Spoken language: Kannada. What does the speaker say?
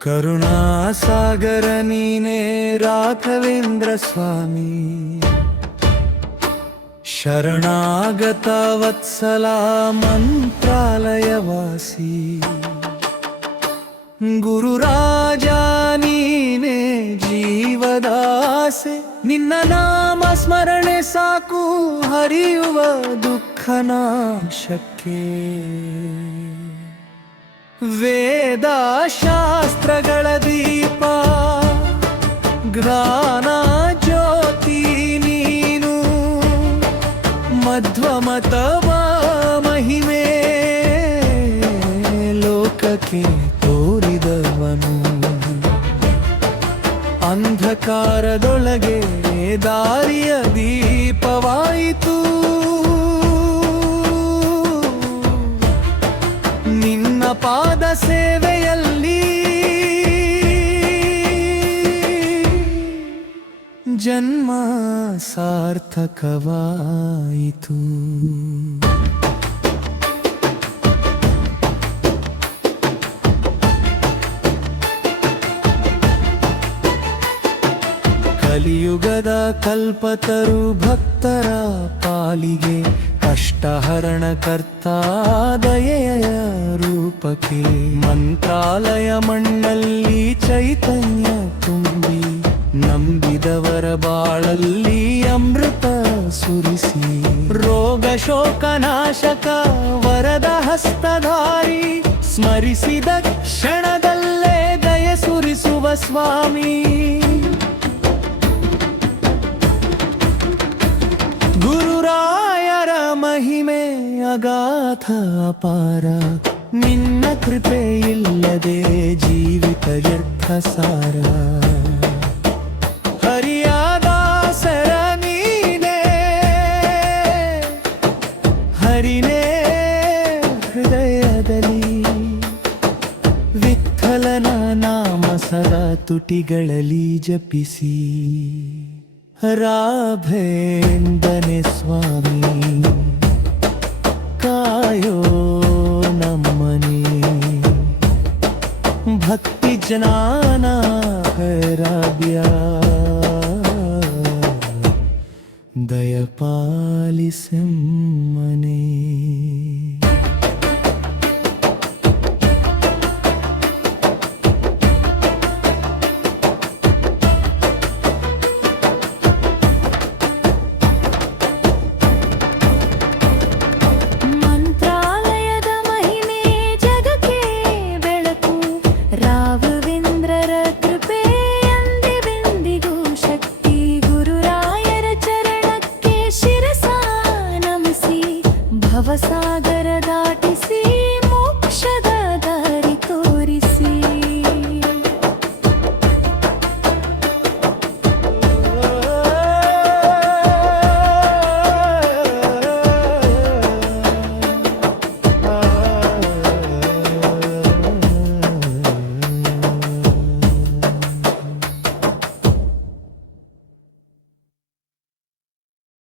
ಕರುಣಾಸಾಗರ ನೀನೇ ರಾಘವೇಂದ್ರ ಸ್ವಾಮಿ ಶರಣಾಗತ ವತ್ಸಲ ಮಂತ್ರಾಲಯವಾಸಿ ಗುರುರಾಜ ನೀನೇ ಜೀವದಾಸೆ ನಿನ್ನ ನಾಮ ಸ್ಮರಣೆ ಸಾಕು ಹರಿಯುವ ದುಃಖ ನಾಶಕ್ಕೆ ಮಧ್ವಮತವ ಮಹಿಮೆ ಲೋಕಕ್ಕೆ ತೋರಿದವನು ಅಂಧಕಾರದೊಳಗೆ ದಾರಿಯ ದೀಪವಾಯಿತು ಸಾರ್ಥಕವಾಯಿತು. ಕಲಿಯುಗದ ಕಲ್ಪತರು ಭಕ್ತರ ಪಾಲಿಗೆ ಕಷ್ಟಹರಣ ಕರ್ತ ದಯೆಯ ರೂಪಕ್ಕೆ ಮಂತ್ರಾಲಯ ಮಣ್ಣಲ್ಲಿ ಚೈತನ್ಯ ತುಂಬಿ ನಂಬಿದವರ ಬಾಳಲ್ಲಿ ಅಮೃತ ಸುರಿಸಿ, ರೋಗ, ಶೋಕ, ನಾಶಕ, ವರದ ಹಸ್ತಧಾರಿ ಸ್ಮರಿಸಿದ ಕ್ಷಣದಲ್ಲೇ ದಯ ಸುರಿಸುವ ಸ್ವಾಮಿ. ಗುರುರಾಯರ ಮಹಿಮೆ ಅಗಾಥ ಅಪಾರ, ನಿನ್ನ ಕೃಪೆ ಇಲ್ಲದೆ ಜೀವಿತ ವ್ಯರ್ಥ ಸಾರ. ಹರಿನೇ ಹೃದಯದಲ್ಲಿ. ವಿಠಲನ ನಾಮ ಸದಾ ತುಟಿಗಳಲ್ಲಿ ಜಪಿಸಿ. ರಾಭೇಂದನೆ ಸ್ವಾಮಿ ಕಾಯೋ ನಮ್ಮನೆ. ಭಕ್ತಿ ಜನಾನ ರಾಬ್ಯ దయపాలిసెమ్మనే. ಭವಸಾಗರ